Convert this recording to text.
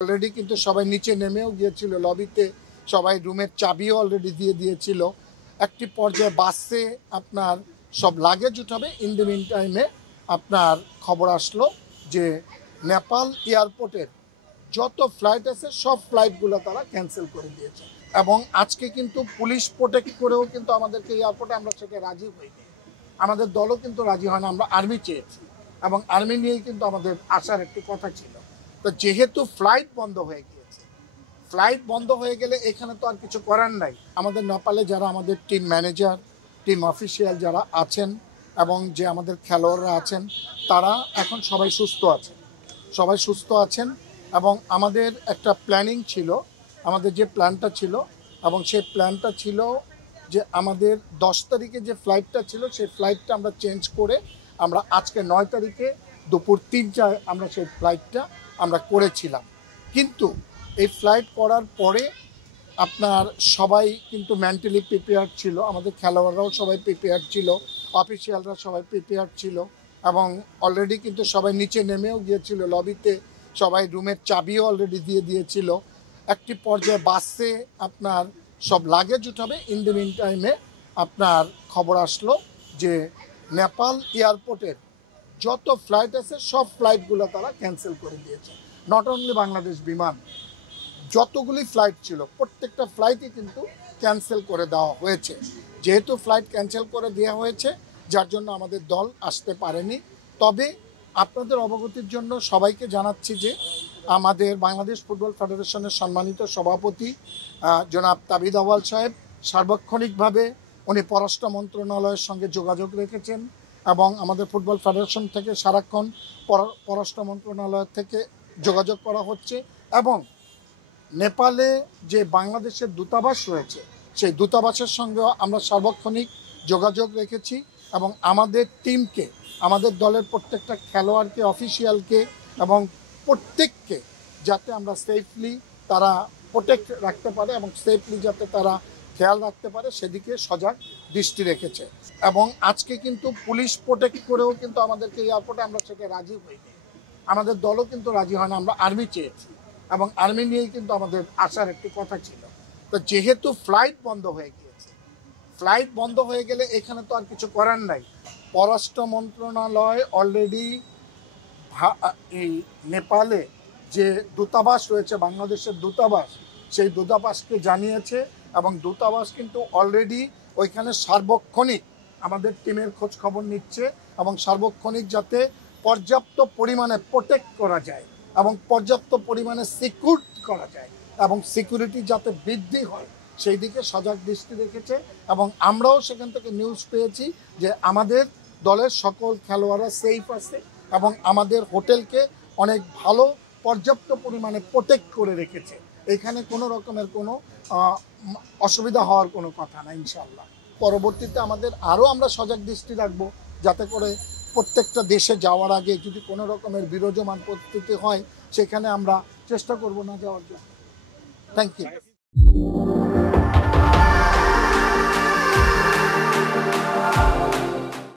Already কিন্তু সবাই নিচে নেমেও গিয়েছিল লবিতে, সবাই রুমের চাবিও অলরেডি দিয়ে দিয়েছিল। একটি পর্যায়ে বাসে আপনার সব লাগেজ উঠাবে। ইন দ্য মিন টাইমে আপনার খবর আসলো যে নেপাল এয়ারপোর্টের যত ফ্লাইট আছে সব ফ্লাইটগুলো তারা ক্যান্সেল করে দিয়েছে। এবং আজকে কিন্তু পুলিশ প্রোটেক্ট করেও কিন্তু আমাদেরকে এয়ারপোর্টে আমরা সেটা রাজি হইনি। আমাদের দলও কিন্তু রাজি হয় না, আমরা আর্মি চেয়েছি এবং আর্মি নিয়েই কিন্তু আমাদের আসার একটি কথা ছিল। তো যেহেতু ফ্লাইট বন্ধ হয়ে গিয়েছে, ফ্লাইট বন্ধ হয়ে গেলে এখানে তো আর কিছু করার নাই। আমাদের নেপালে যারা আমাদের টিম ম্যানেজার, টিম অফিসিয়াল যারা আছেন এবং যে আমাদের খেলোয়াড়রা আছেন, তারা এখন সবাই সুস্থ আছেন এবং আমাদের একটা প্ল্যানিং ছিল, আমাদের যে প্ল্যানটা ছিল এবং সেই প্ল্যানটা ছিল যে আমাদের 10 তারিখে যে ফ্লাইটটা ছিল সেই ফ্লাইটটা আমরা চেঞ্জ করে আমরা আজকে 9 তারিখে দুপুর 3টায় আমরা সেই ফ্লাইটটা আমরা করেছিলাম। কিন্তু এই ফ্লাইট করার পরে আপনার সবাই কিন্তু মেন্টালি প্রিপেয়ার ছিল, আমাদের খেলোয়াড়রাও সবাই প্রিপেয়ার ছিল, অফিসিয়ালরা সবাই প্রিপেয়ার ছিল এবং অলরেডি কিন্তু সবাই নিচে নেমেও গিয়েছিল লবিতে, সবাই রুমের চাবিও অলরেডি দিয়ে দিয়েছিল। একটি পর্যায়ে বাসে আপনার সব লাগেজ উঠাবে। ইন দ্য মিন টাইমে আপনার খবর আসলো যে নেপাল এয়ারপোর্টের যত ফ্লাইট আছে সব ফ্লাইটগুলো তারা ক্যান্সেল করে দিয়েছে। নট অনলি বাংলাদেশ বিমান, যতগুলি ফ্লাইট ছিল প্রত্যেকটা ফ্লাইটই কিন্তু ক্যান্সেল করে দেওয়া হয়েছে। যেহেতু ফ্লাইট ক্যান্সেল করে দেওয়া হয়েছে, যার জন্য আমাদের দল আসতে পারেনি। তবে আপনাদের অবগতির জন্য সবাইকে জানাচ্ছি যে আমাদের বাংলাদেশ ফুটবল ফেডারেশনের সম্মানিত সভাপতি জনাব তাবিদ আউয়াল সাহেব সার্বক্ষণিকভাবে উনি পররাষ্ট্র মন্ত্রণালয়ের সঙ্গে যোগাযোগ রেখেছেন এবং আমাদের ফুটবল ফেডারেশন থেকে সারাক্ষণ পররাষ্ট্র মন্ত্রণালয় থেকে যোগাযোগ করা হচ্ছে এবং নেপালে যে বাংলাদেশের দূতাবাস রয়েছে সেই দূতাবাসের সঙ্গেও আমরা সার্বক্ষণিক যোগাযোগ রেখেছি এবং আমাদের টিমকে, আমাদের দলের প্রত্যেকটা খেলোয়াড়কে, অফিসিয়ালকে এবং প্রত্যেককে যাতে আমরা সেফলি তারা প্রোটেক্ট রাখতে পারে এবং সেফলি যাতে তারা খেয়াল রাখতে পারে সেদিকে সজাগ দৃষ্টি রেখেছে। এবং আজকে কিন্তু পুলিশ প্রোটেক্ট করেও কিন্তু আমাদেরকে এয়ারপোর্টে আমরা সেটা রাজি হইনি। আমাদের দলও কিন্তু রাজি হয় না, আমরা আর্মি চেয়েছি এবং আর্মি নিয়েই কিন্তু আমাদের আসার একটি কথা ছিল। তো যেহেতু ফ্লাইট বন্ধ হয়ে গিয়েছে, ফ্লাইট বন্ধ হয়ে গেলে এখানে তো আর কিছু করার নাই। পররাষ্ট্র মন্ত্রণালয় অলরেডি এই নেপালে যে দূতাবাস রয়েছে, বাংলাদেশের দূতাবাস, সেই দূতাবাসকে জানিয়েছে এবং দূতাবাস কিন্তু অলরেডি ওইখানে সার্বক্ষণিক আমাদের টিমের খোঁজ খবর নিচ্ছে এবং সার্বক্ষণিক যাতে পর্যাপ্ত পরিমাণে প্রোটেক্ট করা যায় এবং পর্যাপ্ত পরিমাণে সিকিউর করা যায় এবং সিকিউরিটি যাতে বৃদ্ধি হয় সেই দিকে সজাগ দৃষ্টি রেখেছে। এবং আমরাও সেখান থেকে নিউজ পেয়েছি যে আমাদের দলের সকল খেলোয়াড়রা সেফ আছে এবং আমাদের হোটেলকে অনেক ভালো পর্যাপ্ত পরিমাণে প্রোটেক্ট করে রেখেছে। এখানে কোনো রকমের কোনো অসুবিধা হওয়ার কোনো কথা না ইনশাআল্লাহ। পরবর্তীতে আমাদের আরও আমরা সজাগ দৃষ্টি রাখবো যাতে করে প্রত্যেকটা দেশে যাওয়ার আগে যদি কোনো রকমের বিরাজমান পরিস্থিতি হয় সেখানে আমরা চেষ্টা করব না যাওয়ার জন্য। Thank you.